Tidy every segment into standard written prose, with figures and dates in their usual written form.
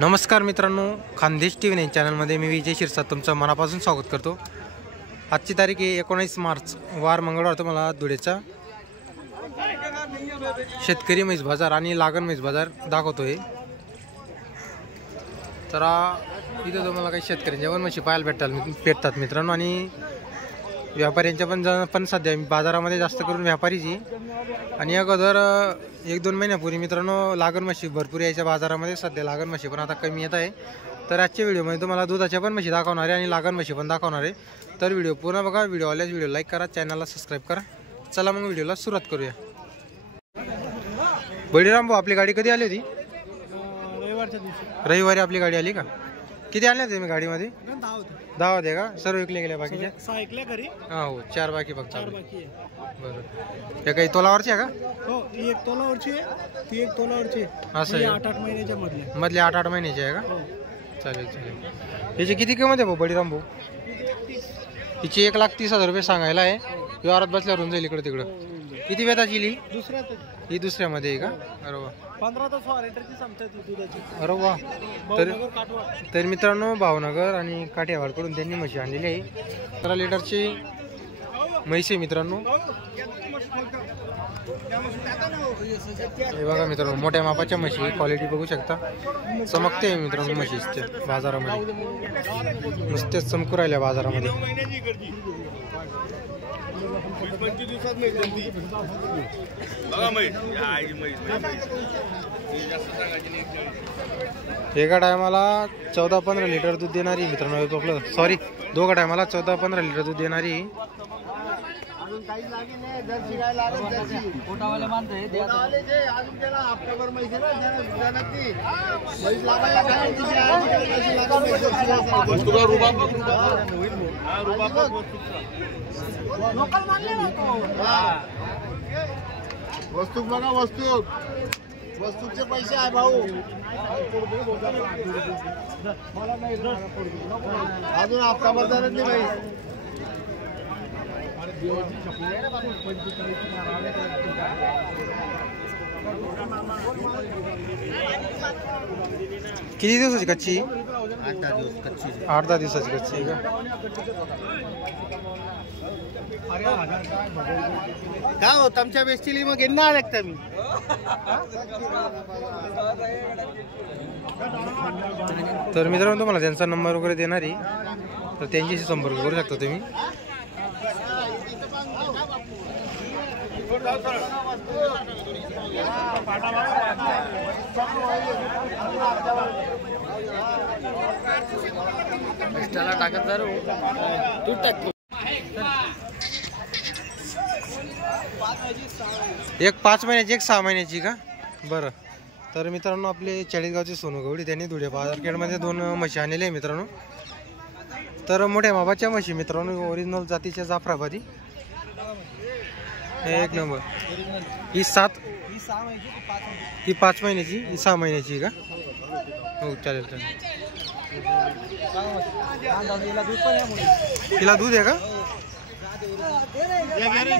नमस्कार मित्रांनो, खानदेश TV 9 चॅनलमध्ये मी विजय शिरसाट तुमचं मनापासून स्वागत करतो। आजची तारीख आहे 19 मार्च, वार मंगळवार। तुम्हाला धुळेचा शेतकरी म्हैस बाजार आणि लागण म्हैस बाजार दाखवतोय। तर इथे तुम्हाला काही शेतकऱ्यांच्या पण म्हशी पाहायला भेटतात मित्रांनो, आणि व्यापाऱ्यांच्या पण सध्या बाजारामध्ये जास्त करून व्यापारीची। आणि अगोदर 1-2 महिन्यापूर्वी मित्रांनो लागण म्हशी भरपूर यायच्या बाजारामध्ये। सध्या लागण म्हशी पण आता कमी येत आहे। तर आजच्या व्हिडिओमध्ये तुम्हाला दुधाच्या पण म्हशी दाखवणार आहे आणि लागण म्हशी पण दाखवणार आहे। तर व्हिडिओ पूर्ण बघा। व्हिडिओ आवडल्यास व्हिडिओ लाईक करा, चॅनलला सबस्क्राईब करा। चला मग व्हिडिओला सुरुवात करूया। बळीराम भाऊ, आपली गाडी कधी आली होती? रविवारी आपली गाडी आली का? किती आणल्या तुम्ही गाडीमध्ये? 10 होते का? सर्व विकले गेले बाकीचे? 6 ऐकल्या घरी। हो, 4 बाकी फक्त। 4 बाकी आहे। बरं, हे काही तोलावरची आहे का? हो, ती 1 तोलावरची आहे, ती 1 तोलावरची आहे। असं आहे, 8-8 महिन्याच्या मधले 8-8 महिन्याचे आहे का? हो, चालेल। याची किती किंमत आहे भाऊ बळीराम भाऊ? तिची 1,30,000 रुपये सांगायला आहे। व्यवहारात बसल्यावर होऊन जाईल इकडे तिकडं। किती वेताची ही दुसऱ्यामध्ये आहे का? अरे वा, 15 लिटरची क्षमता आहे दुधाची। अरे वा। तर मित्रांनो, भावनगर आणि काठियावाडकडून त्यांनी म्हशी आणलेली आहे। 15 लिटरची म्हैस आहे मित्रांनो। हे बघा मित्रांनो, मोठ्या मापाच्या म्हशी, क्वालिटी बघू शकता। चमकते मित्रांनो म्हशीच्या बाजारामध्ये, नुसतेच चमकू राहिल्या बाजारामध्ये। एका टायमाला 14-15 लिटर दूध देणारी मित्रांनो। सॉरी, दोघा टायमाला 14-15 लिटर दूध देणारी। वस्तू बघा, वस्तूचे पैसे आहे भाऊ। अजून हप्ता बाजारात नाही भाई। किती दिवसाची कच्ची? 8-10 दिवसाची कच्ची आहे का? काय हो, तुमच्या बेस्टीली मग घेणार लागता मी। तर मित्रांनो, तुम्हाला त्यांचा नंबर वगैरे देणारी, तर त्यांच्याशी संपर्क करू शकता तुम्ही। एक 5 महिन्याची, एक 6 महिन्याची का? बरं। तर मित्रांनो, आपले चाळीसगावचे सोनू गवडी त्यांनी धुळे बाजारखेडमध्ये 2 म्हशी आणलेले आहे मित्रांनो। तर मोठ्या मापाच्या म्हशी मित्रांनो, ओरिजिनल जातीच्या जाफराबादी, एक नंबर। ही 5 महिन्याची, ही 6 महिन्याची का? हो, चालेल। तिला दूध आहे का?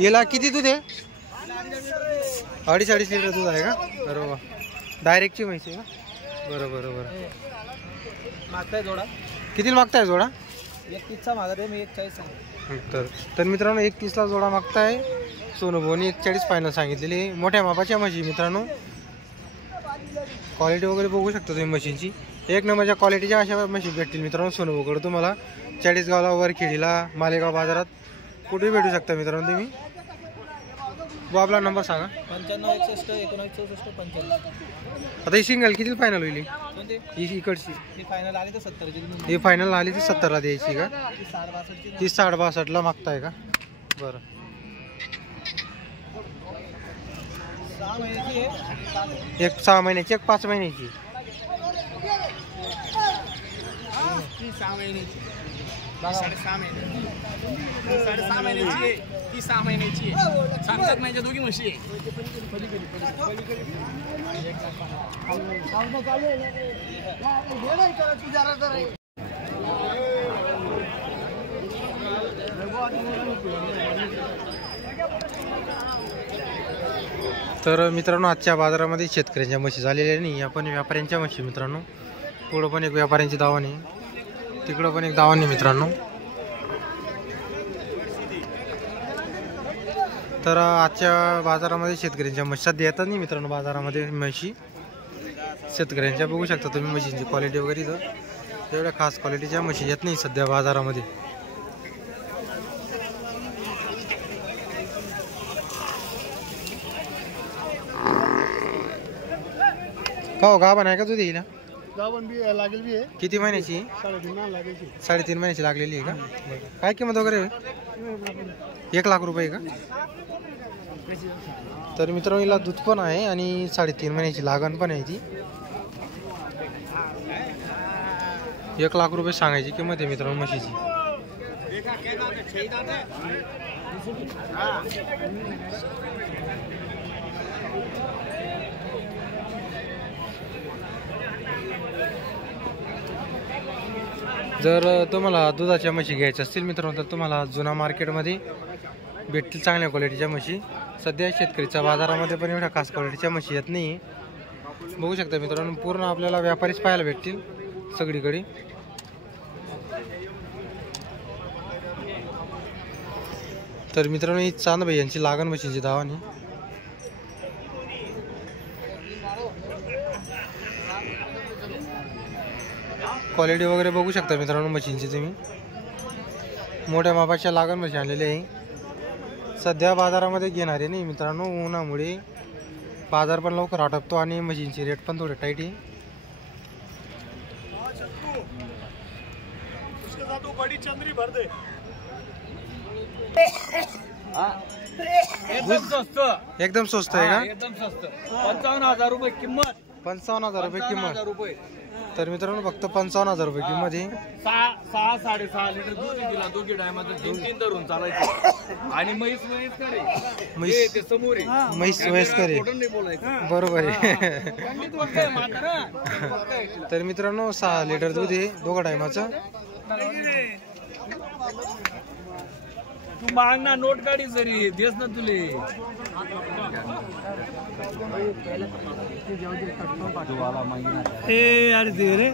याला किती दूध आहे? 2.5 लिटर दूध आहे का? बरोबर, डायरेक्टची म्हैस आहे का? बरोबर। मागताय जोडा? किती मागताय जोडा? 31चा मागत आहे मी, 41 तर मित्रांनो, 31ला जोडा मागताय सोनू भाऊनी। 41 फायनल सांगितलेली। मोठ्या मापाच्या म्हशी मित्रांनो, क्वालिटी वगैरे बघू शकता तुम्ही म्हशींची। एक नंबरच्या क्वालिटीच्या अशा म्हशी भेटतील मित्रांनो सोनू भाऊकडे तुम्हाला। चाळीसगावला, वरखेडीला, मालेगाव बाजारात कुठेही भेटू शकता मित्रांनो तुम्ही। वो आपला नंबर सांगा। 95 61 19 64 95। आता ही सिंगल किती फायनल होईल? ही इकडची ही फायनल आली तर 70 ची। ही फायनल आली तर 70ला द्यायची का? ती 62.5ला मागताय का? बरं। 6 महिन्याची आहे, एक 6 महिन्याची, एक 5 महिन्याची। ती 6 महिन्याची, 6.5 महिन्याची, 6.5 महिन्याची आहे, ती 6 महिन्याची आहे। 7 महिन्याच्या दोघी म्हशी आहे। तर मित्रांनो आजच्या बाजारामध्ये शेतकऱ्यांच्या म्हशी झालेल्या नाही, आपण व्यापाऱ्यांच्या म्हशी मित्रांनो पुढं पण एक व्यापाऱ्यांची दावण आहे, तिकडं पण एक दावण आहे मित्रांनो. तर आजच्या बाजारामध्ये शेतकऱ्यांच्या म्हशी सध्या येतात नाही मित्रांनो. बाजारामध्ये म्हशी शेतकऱ्यांच्या बघू शकता तुम्ही म्हशींची क्वालिटी वगैरे. तर एवढ्या खास क्वालिटीच्या म्हशी येत नाही सध्या बाजारामध्ये. का हो गाभण आहे का तू देईला? गावन बी लागेल बी आहे. किती महिन्याची? 3.5 लाखाची. 3.5 महिन्याची लागलेली आहे का? काय किंमत वगैरे? 1 लाख रुपये का? तर मित्रांनो हिला दूध पण आहे आणि 3.5 महिन्याची लागण पण आहे ती. 1 लाख रुपये सांगायची किंमत आहे मित्रांनो म्हशीची. जर तुम्हाला दुधाच्या म्हशी घ्यायच्या असतील मित्रांनो तर तुम्हाला जुना मार्केटमध्ये भेटतील चांगल्या क्वालिटीच्या म्हशी. सध्या शेतकरीच्या बाजारामध्ये पण एवढ्या खास क्वालिटीच्या म्हशी येत नाही. बघू शकता मित्रांनो पूर्ण आपल्याला व्यापारीच पाहायला भेटतील सगळीकडे. तर मित्रांनो ही चांदबाई यांची लागण म्हशींची दावण आहे. क्वालिटी वगैरे बघू शकता मित्रांनो म्हशींची तुम्ही. मोठ्या मापाच्या लागण म्हशी आणलेली आहे. सध्या बाजारामध्ये घेणारे नाही मित्रांनो, उन्हामुळे बाजार पण लवकर आटपतो आणि म्हशींची रेट पण थोडे टाईट आहे. एकदम स्वस्त आहे का? एकदम स्वस्त. 55,000 रुपये किंमत. 55,000 रुपये किंमत. तर मित्रांनो फक्त 55,000 रुपये किंमत आहे. 6-6.5 लिटर दूध दिला दोघी टायमाचं 3-3 धरून चालायचं. आणि म्हैस म्हैस ते समोर आहे. म्हैस वयस्कर आहे. नाही बोलायचं. बरोबर आहे. म्हातारा. तर मित्रांनो 6 लिटर दूध आहे दोघं टायमाचं. तू माग ना नोट काढी जरी देस ना तुले. अरे दे रे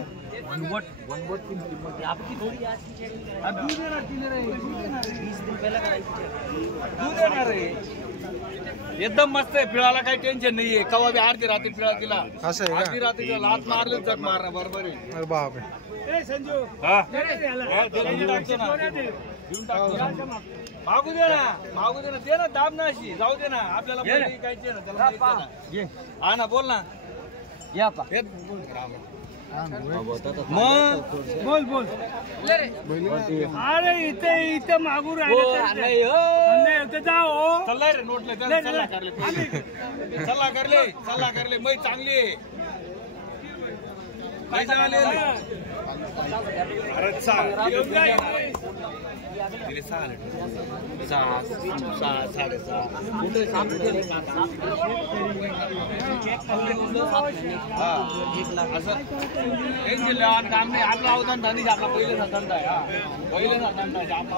एकदम मस्त आहे. पिळाला काही टेन्शन नाहीये. कवा बी अर्धी रात्री पिळा तिला. असं आहे अर्धी का? रात्री लात मारले जग मारणार बरोबर आहे. अरे बाप मागू दे ना, मागू दे ना, दे ना दाब ना अशी जाऊ दे ना. आपल्याला कायची ना त्याला. हा ना बोल ना. बोल बोल. अरे इथे मागू राहिले जाओ. चला रे नोटले सल्ला करले मै चांगली आहे. काय चांगले काम नाही. आपला अवधान धंदा आपला पहिलेचा धंदा आहे. पहिलेचा धंदा आपला